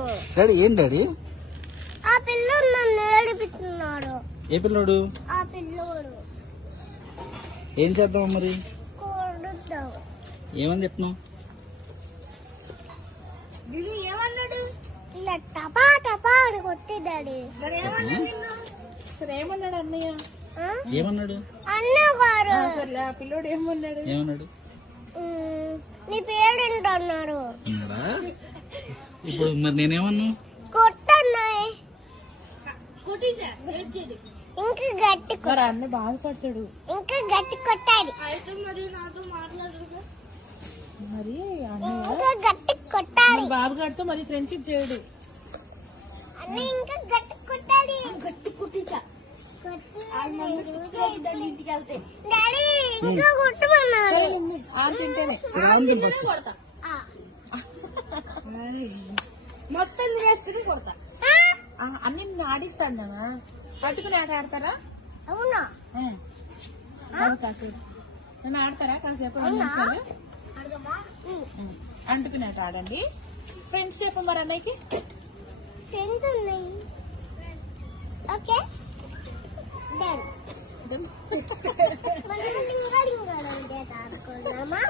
Daddy ఏం daddy? ఆ పిల్లోడు నన్ను ఏడిపిస్తున్నాడు. ఏ పిల్లోడు? ఆ పిల్లోడు. ఏం చేద్దాం మరి? కొడుద్దాం. ఏమని చెప్తున్నావు? ఏమన్నాడు? ఇలా టపా టపా అని కొట్టి డాడీ. సరే ఏమన్నాడు అన్నయ్య? ఏమన్నాడు అన్నగారు? సరే ఆ పిల్లోడు ఏమన్నాడు? ఏమన్నాడు? నీ పేరేంటి అన్నారు. ఇప్పుడు మరి నేనేమన్నా? కొట్టన్నాయి. ఇంకా గట్టి మరి అన్న బాధపడతాడు. ఇంకా గట్టి కొట్టాలి. మరి ఇంకా గట్టి కొట్టాలి. బాబు గారితో మరి ఫ్రెండ్షిప్ చేయడు. అన్న ఇంకా గట్టి కొట్టాలి. గట్టి కుట్టించా డాడీ ఇంకా కొట్టమన్నారు. తింటేనే మొత్తం తినేసుకుని కొడతా. అన్ని ఆడిస్తాను నాన్న. పట్టుకుని ఆట ఆడతారా? అవునా? కాసేపు నన్ను ఆడతారా? కాసేపు 2 నిమిషాలు అంటుకుని ఆట ఆడండి. ఫ్రెండ్స్ చెప్పు మరి అన్నయ్యకి. ఫ్రెండ్స్ ఉన్నాయి. Okay done. మనం ఇంకా ఆడుకుందామా?